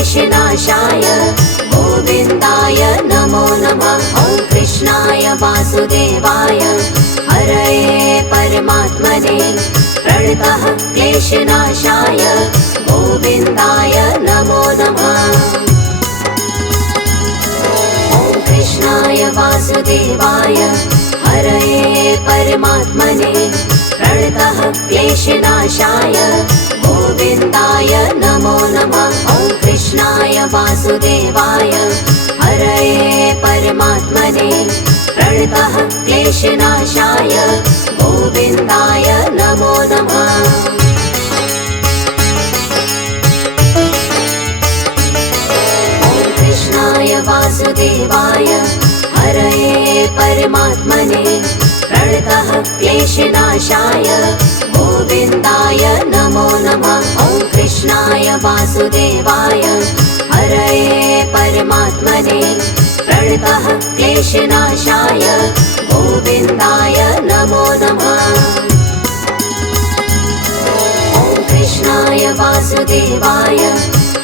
क्लेशनाशाय गोविन्दाय नमो नमः। ॐ कृष्णाय वासुदेवाय हरये परमात्मने प्रणतः क्लेशनाशाय गोविन्दाय नमो नमः। ॐ कृष्णाय वासुदेवाय हरये परमात्मने प्रणतः क्लेशनाशाय गोविन्दाय नमो नमः। ॐ कृष्णाय वासुदेवाय हरये परमात्मने प्रणतः क्लेशनाशाय गोविन्दाय नमो नमः। ॐ कृष्णाय वासुदेवाय हरये परमात्मने प्रणतः क्लेशनाशाय गोविन्दाय नमो नमः। ॐ कृष्णाय वासुदेवाय हरये परमात्मने प्रणतः क्लेशनाशाय गोविन्दाय नमो नमः। ॐ कृष्णाय वासुदेवाय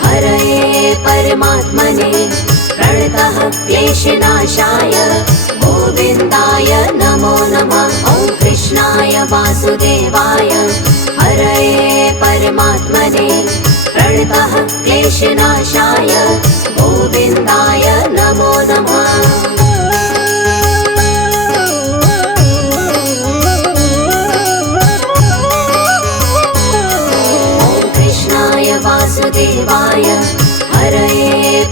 हरये परमात्मने प्रणतः क्लेशनाशाय गोविन्दाय नमो नमः। ॐ कृष्णाय वासुदेवाय हरये परमात्मने प्रणतः क्लेशनाशाय गोविन्दाय नमो नमः। ॐ कृष्णाय वासुदेवाय हरये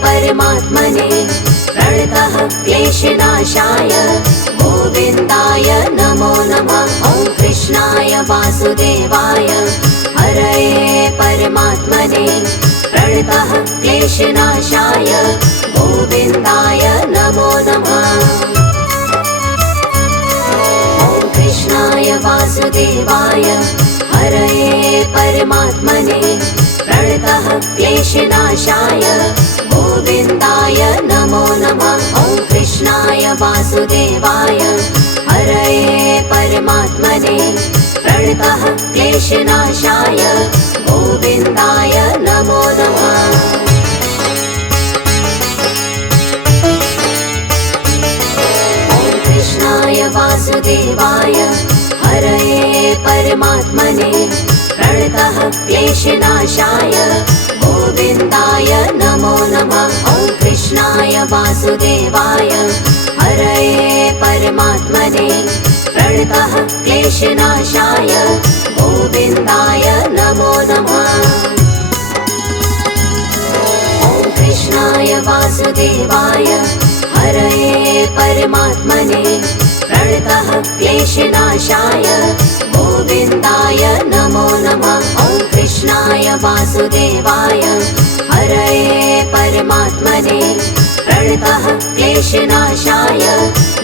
परमात्मने प्रणतः क्लेशनाशाय गोविन्दाय नमो नमः। ॐ कृष्णाय वासुदेवाय हरये परमात्मने प्रणतः क्लेशनाशाय गोविन्दाय नमो नमः। ॐ कृष्णाय वासुदेवाय हरये परमात्मने प्रणतः क्लेशनाशाय गोविन्दाय नमो नमः। ॐ कृष्णाय वासुदेवाय हरये परमात्मने प्रणतः क्लेशनाशाय गोविन्दाय नमो नमः। ॐ कृष्णाय वासुदेवाय हरये परमात्मने प्रणतः क्लेशनाशाय गोविन्दाय नमो नमः। ॐ कृष्णाय वासुदेवाय हरये परमात्मने प्रणतः क्लेशनाशाय गोविन्दाय नमो नमः। ॐ कृष्णाय वासुदेवाय हरये परमात्मने प्रणतः क्लेशनाशाय गोविन्दाय नमो नमः। ॐ कृष्णाय वासुदेवाय हरये परमात्मने प्रणतः क्लेशनाशाय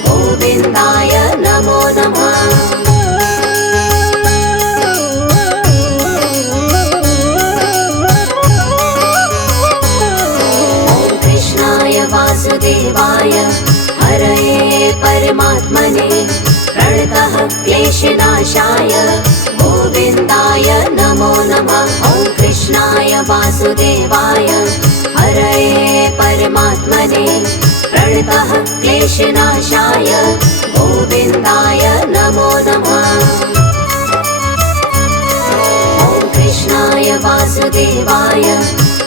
गोविन्दाय नमो नमः। ॐ कृष्णाय वासुदेवाय हरये परमात्मने प्रणतः क्लेशनाशाय गोविन्दाय नमो नमः। ॐ कृष्णाय वासुदेवाय हरये परमात्मने प्रणतः क्लेशनाशाय गोविन्दाय नमो नमः। ॐ कृष्णाय वासुदेवाय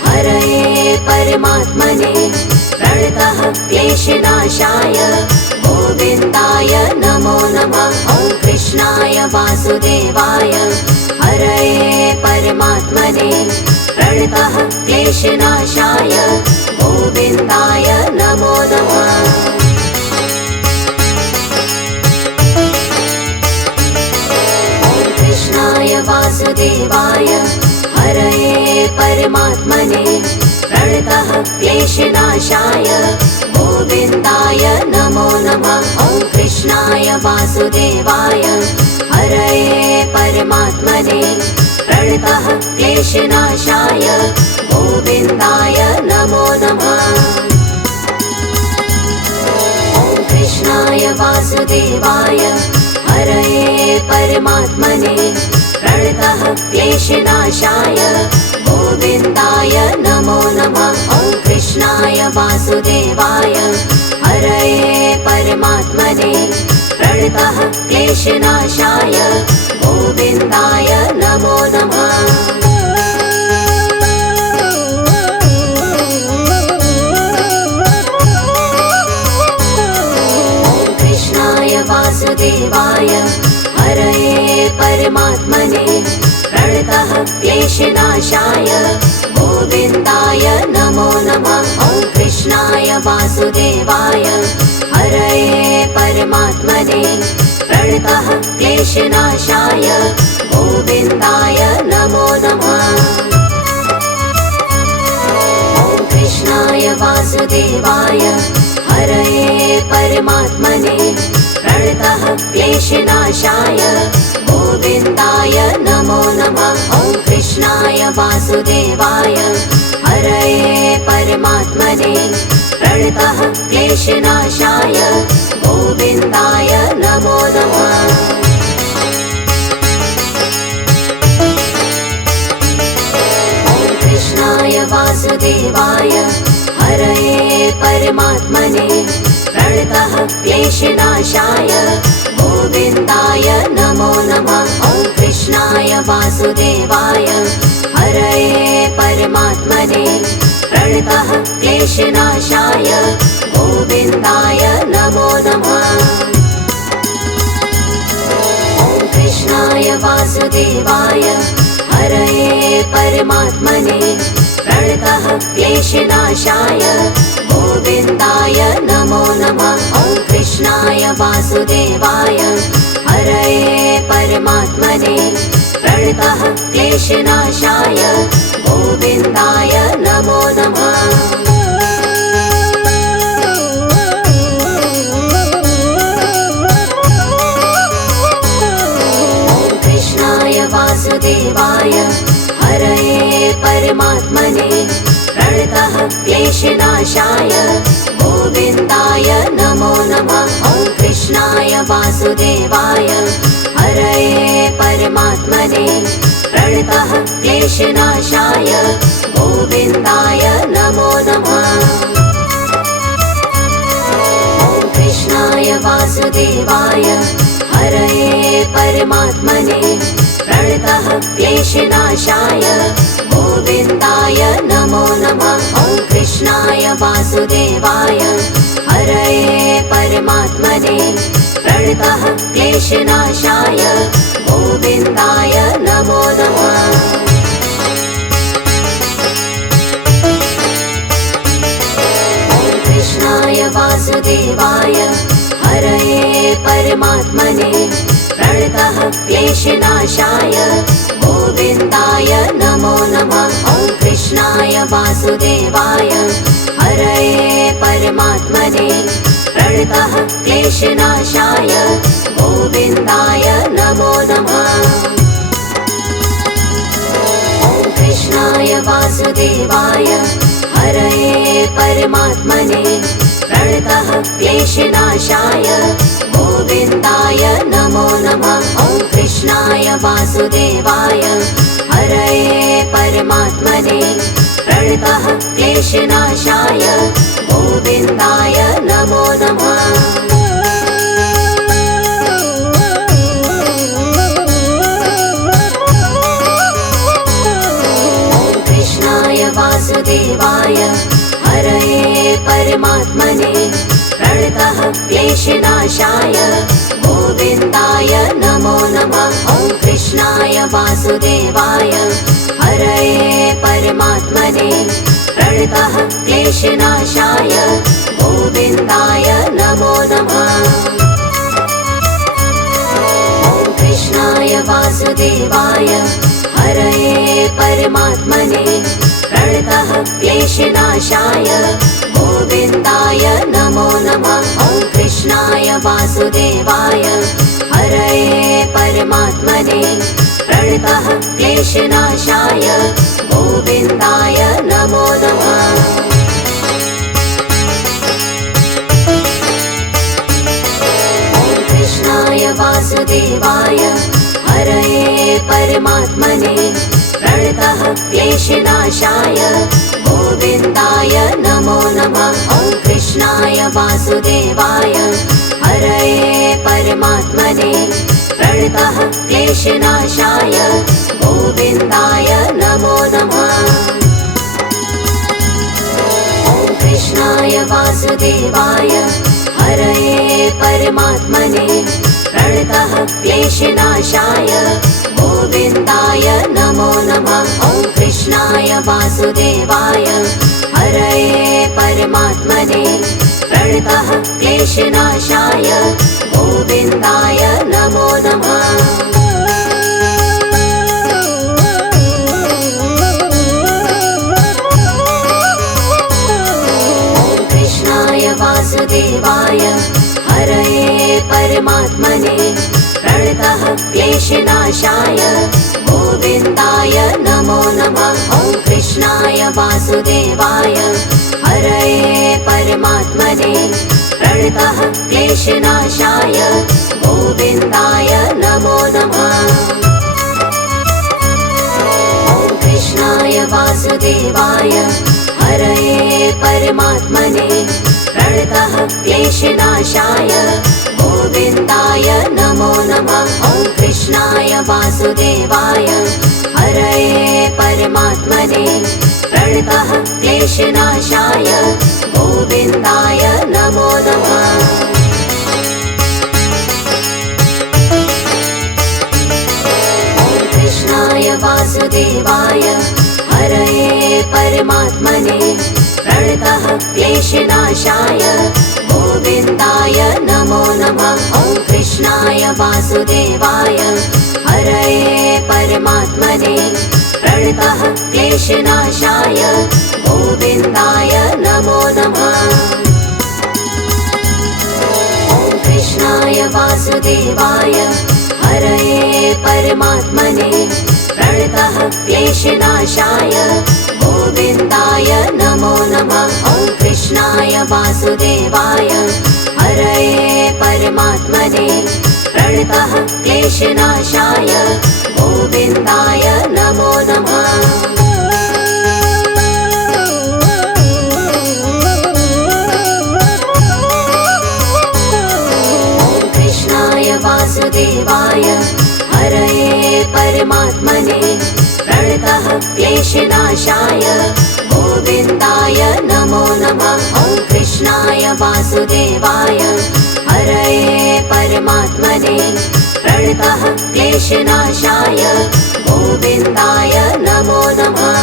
हरये परमात्मने प्रणतः क्लेशनाशाय गोविन्दाय नमो नमः। ॐ कृष्णाय वासुदेवाय हरये परमात्मने प्रणतः क्लेशनाशाय गोविन्दाय नमो नमः। ॐ कृष्णाय वासुदेवाय हरये परमात्मने प्रणतः क्लेशनाशाय गोविन्दाय नमो नमः। ॐ कृष्णाय वासुदेवाय हरये परमात्मने प्रणतः क्लेशनाशाय गोविन्दाय नमो नमः। ॐ कृष्णाय वासुदेवाय हरये परमात्मने प्रणतः क्लेशनाशाय गोविन्दाय नमो नमः। वासुदेवाय हरये परमात्मने प्रणतः क्लेशनाशाय गोविन्दाय नमो नमः। वासुदेवाय हरये परमात्मने प्रणतः क्लेशनाशाय गोविन्दाय नमो नमः। ॐ कृष्णाय वासुदेवाय हरये परमात्मने प्रणतः क्लेशनाशाय गोविन्दाय नमो नमः। ॐ कृष्णाय वासुदेवाय हरये परमात्मने प्रणतः क्लेशनाशाय गोविन्दाय नमो नमः। ॐ कृष्णाय वासुदेवाय हरये परमात्मने प्रणतः क्लेशनाशाय गोविन्दाय नमो नमः। ॐ कृष्णाय वासुदेवाय हरये परमात्मने प्रणतः क्लेशनाशाय गोविन्दाय नमो नमः। ॐ कृष्णाय वासुदेवाय हरये परमात्मने प्रणतः क्लेशनाशाय गोविन्दाय नमो नमः। ॐ कृष्णाय वासुदेवाय हरये परमात्मने प्रणतः क्लेशनाशाय गोविन्दाय नमो नमः। ॐ कृष्णाय वासुदेवाय हरये परमात्मने प्रणतः क्लेशनाशाय गोविन्दाय नमो नमः। ॐ कृष्णाय वासुदेवाय हरये परमात्मने प्रणतः क्लेशनाशाय गोविन्दाय नमो नमः। ॐ कृष्णाय वासुदेवाय हरये परमात्मने प्रणतः क्लेशनाशाय गोविन्दाय नमो नमः। ॐ कृष्णाय वासुदेवाय हरये परमात्मने प्रणतः क्लेशनाशाय गोविन्दाय नमो नमः। ॐ कृष्णाय वासुदेवाय हरये परमात्मने प्रणतः क्लेशनाशाय गोविन्दाय नमो नमः। ॐ कृष्णाय वासुदेवाय हरये परमात्मने प्रणतः क्लेशनाशाय गोविन्दाय नमो नमः। ॐ कृष्णाय वासुदेवाय हरये परमात्मने प्रणतः क्लेशनाशाय गोविन्दाय नमो नमः। ॐ कृष्णाय वासुदेवाय हरये परमात्मने प्रणतः क्लेशनाशाय गोविन्दाय नमो नमः। ॐ कृष्णाय वासुदेवाय हरये परमात्मने प्रणतः क्लेशनाशाय गोविन्दाय नमो नमः। ॐ कृष्णाय वासुदेवाय हरये परमात्मने प्रणतः क्लेशनाशाय गोविन्दाय नमो नमः। ॐ कृष्णाय वासुदेवाय हरये परमात्मने प्रणतः क्लेशनाशाय गोविन्दाय नमो नमः। ॐ कृष्णाय वासुदेवाय हरये परमात्मने प्रणतः क्लेशनाशाय गोविन्दाय नमो नमः। ॐ कृष्णाय वासुदेवाय हरये परमात्मने प्रणतः क्लेशनाशाय गोविन्दाय नमो नमः। ॐ कृष्णाय वासुदेवाय हरये परमात्मने प्रणतः क्लेशनाशाय गोविन्दाय नमो नमः। वासुदेवाय हरये परमात्मने प्रणतः क्लेशनाशाय गोविन्दाय नमो नमः। ॐ कृष्णाय वासुदेवाय हरये परमात्मने प्रणतः क्लेशनाशाय गोविन्दाय नमो नमः। ॐ कृष्णाय वासुदेवाय हरये परमात्मने प्रणतः क्लेशनाशाय गोविन्दाय नमो नमः। ॐ कृष्णाय वासुदेवाय हरये परमात्मने प्रणतः क्लेशनाशाय गोविन्दाय नमो नमः। ॐ कृष्णाय वासुदेवाय हरये परमात्मने प्रणतः क्लेशनाशाय गोविन्दाय नमो नमः। ॐ कृष्णाय वासुदेवाय हरये परमात्मने प्रणतः क्लेशनाशाय गोविन्दाय नमो नमः। ॐ कृष्णाय वासुदेवाय हरये परमात्मने प्रणतः क्लेशनाशाय गोविन्दाय नमो नमः। ॐ कृष्णाय वासुदेवाय हरये परमात्मने प्रणतः क्लेशनाशाय गोविन्दाय नमो नमः। ॐ कृष्णाय वासुदेवाय हरये परमात्मने प्रणतः क्लेशनाशाय गोविन्दाय नमो नमः। ॐ कृष्णाय वासुदेवाय हरये परमात्मने प्रणतः क्लेशनाशाय गोविन्दाय नमो नमः। ॐ कृष्णाय वासुदेवाय हरये परमात्मने प्रणतः क्लेशनाशाय गोविन्दाय नमो नमः। ॐ कृष्णाय वासुदेवाय हरये परमात्मने प्रणतः क्लेशनाशाय गोविन्दाय नमो नमः। ॐ कृष्णाय वासुदेवाय हरये परमात्मने प्रणतः क्लेशनाशाय गोविन्दाय नमो नमः।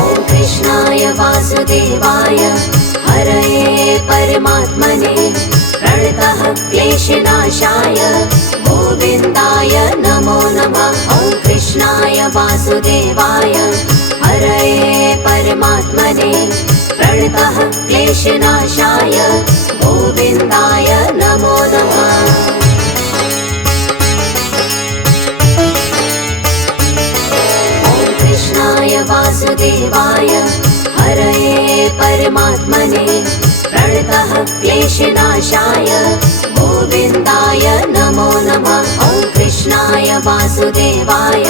ॐ कृष्णाय वासुदेवाय हरये परमात्मने प्रणतः क्लेशनाशाय गोविन्दाय नमो नमः। ॐ कृष्णाय वासुदेवाय हरये परमात्मने प्रणतः क्लेशनाशाय गोविन्दाय नमो नमः। ॐ कृष्णाय वासुदेवाय हरये परमात्मने प्रणतः क्लेशनाशाय गोविन्दाय नमो नमः। ॐ कृष्णाय वासुदेवाय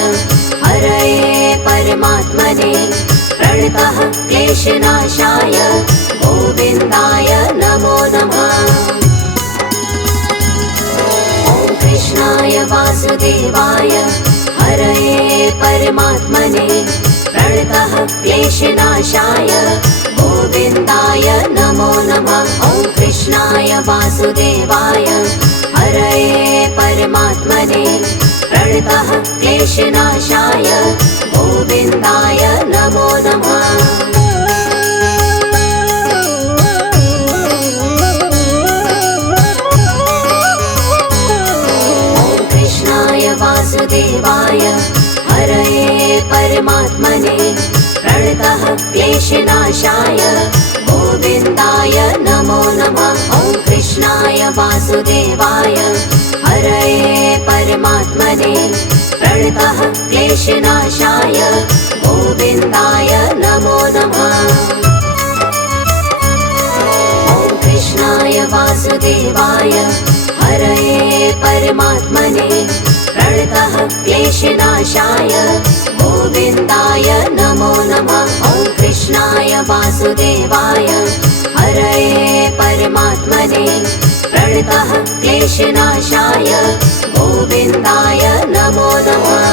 हरये परमात्मने प्रणतः क्लेशनाशाय गोविन्दाय नमो नमः। ॐ कृष्णाय वासुदेवाय हरये परमात्मने प्रणतः क्लेशनाशाय गोविन्दाय नमो नमः। ॐ कृष्णाय वासुदेवाय हरये परमात्मने प्रणतः क्लेशनाशाय गोविन्दाय नमो नमः। ॐ कृष्णाय वासुदेवाय हरये परमात्मने प्रणतः क्लेशनाशाय गोविन्दाय नमो नमः। ॐ कृष्णाय वासुदेवाय हरये परमात्मने प्रणतः क्लेशनाशाय गोविन्दाय नमो नमः। ॐ कृष्णाय वासुदेवाय हरये परमात्मने प्रणतः क्लेशनाशाय गोविन्दाय नमो नमः। ॐ कृष्णाय वासुदेवाय क्लेशनाशाय गोविन्दाय नमो नमः।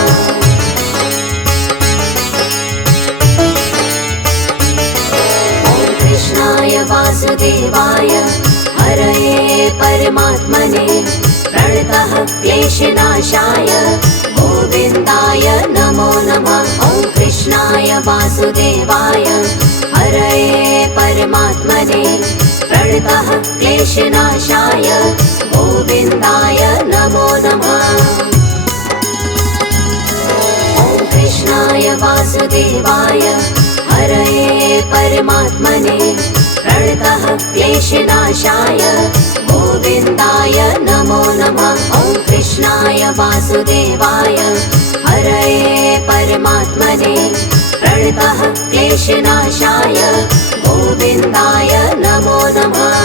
कृष्णाय वासुदेवाय हरये परमात्मने प्रणतः क्लेशनाशाय गोविन्दाय नमो नमः। ॐ कृष्णाय वासुदेवाय हरये परमात्मने प्रणतः क्लेशनाशाय गोविन्दाय नमो नमः। ॐ कृष्णाय वासुदेवाय हरये परमात्मने प्रणतः क्लेशनाशाय गोविन्दाय नमो नमः। ॐ कृष्णाय वासुदेवाय हरये परमात्मने प्रणतः क्लेशनाशाय गोविन्दाय नमो नमः।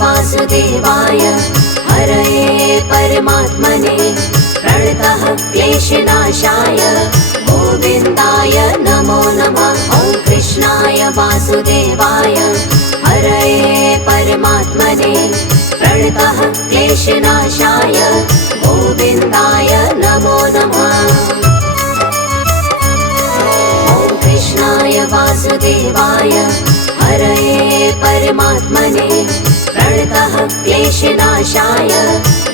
वासुदेवाय हरये परमात्मने प्रणतः क्लेशनाशाय गोविन्दाय नमो नमः। ॐ कृष्णाय वासुदेवाय हरये परमात्मने प्रणतः क्लेशनाशाय गोविन्दाय नमो नमः। ॐ कृष्णाय वासुदेवाय हरये परमात्मने प्रणतः क्लेशनाशाय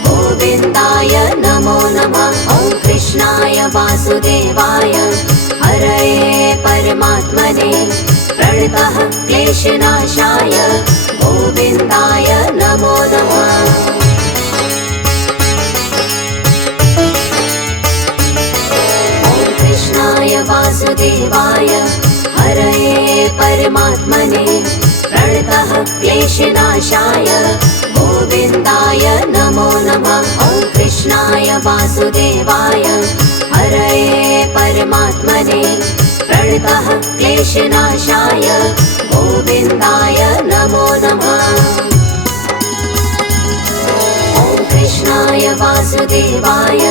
गोविन्दाय नमो नमः। ॐ कृष्णाय वासुदेवाय हरये परमात्मने प्रणतः क्लेशनाशाय गोविन्दाय नमो नमः। ॐ कृष्णाय वासुदेवाय हरये परमात्मने प्रणतः क्लेशनाशाय गोविन्दाय नमो नमः। ॐ कृष्णाय वासुदेवाय हरये परमात्मने प्रणतः क्लेशनाशाय गोविन्दाय नमो नमः। ॐ कृष्णाय वासुदेवाय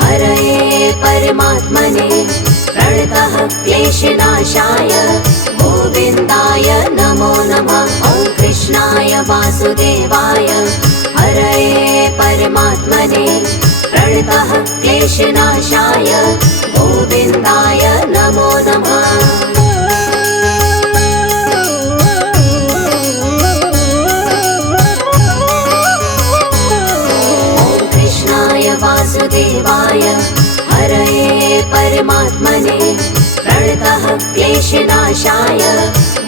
हरये परमात्मने प्रणतः क्लेशनाशाय गोविन्दाय नमो नमः। ॐ कृष्णाय वासुदेवाय हरये परमात्मने प्रणतः क्लेशनाशाय गोविन्दाय नमो नमः। ॐ कृष्णाय वासुदेवाय हरये परमात्मने प्रणतः क्लेशनाशाय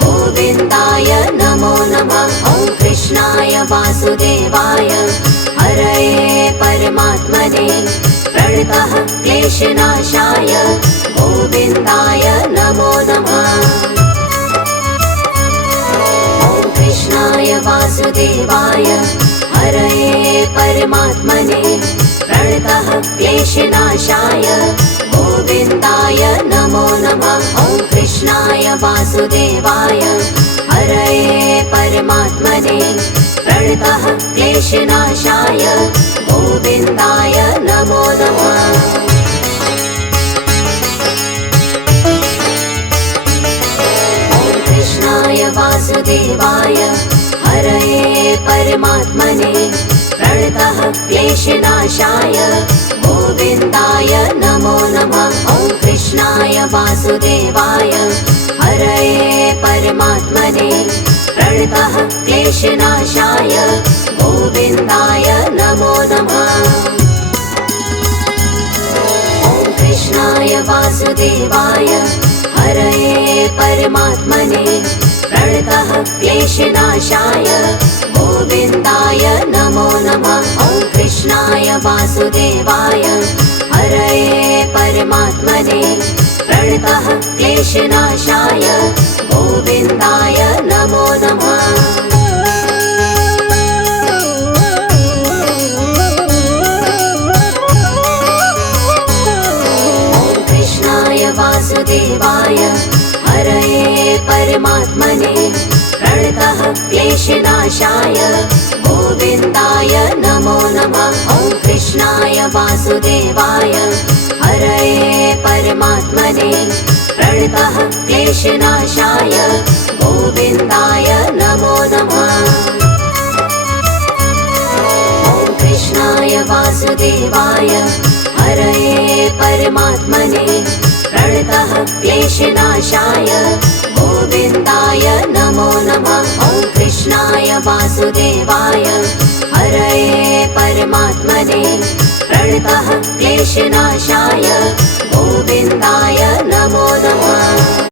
गोविन्दाय नमो नमः। ॐ कृष्णाय वासुदेवाय हरये परमात्मने प्रणतः क्लेशनाशाय गोविन्दाय नमो नमः। ॐ कृष्णाय वासुदेवाय हरये परमात्मने प्रणतः क्लेशनाशाय गोविन्दाय नमो नमः। ॐ कृष्णाय वासुदेवाय हरये परमात्मने प्रणतः क्लेशनाशाय गोविन्दाय नमो नमः। ॐ कृष्णाय वासुदेवाय हरये परमात्मने प्रणतः क्लेशनाशाय गोविन्दाय नमो नमः। ॐ कृष्णाय वासुदेवाय हरये परमात्मने प्रणतः क्लेशनाशाय गोविन्दाय नमो नमः। ॐ कृष्णाय वासुदेवाय हरये परमात्मने प्रणतः क्लेशनाशाय गोविन्दाय नमो नमः। ॐ कृष्णाय वासुदेवाय हरये परमात्मने प्रणतः क्लेशनाशाय गोविन्दाय नमो नमः। ॐ कृष्णाय वासुदेवाय हरये परमात्मने प्रणतः क्लेशनाशाय गोविन्दाय नमो नमः। ॐ कृष्णाय वासुदेवाय हरये परमात्मने प्रणतः क्लेशनाशाय गोविन्दाय नमो नमः। ॐ कृष्णाय वासुदेवाय हरये परमात्मने प्रणतः क्लेशनाशाय गोविन्दाय नमो नमः। ॐ कृष्णाय वासुदेवाय हरये परमात्मने प्रणतः क्लेशनाशाय गोविन्दाय नमो नमः।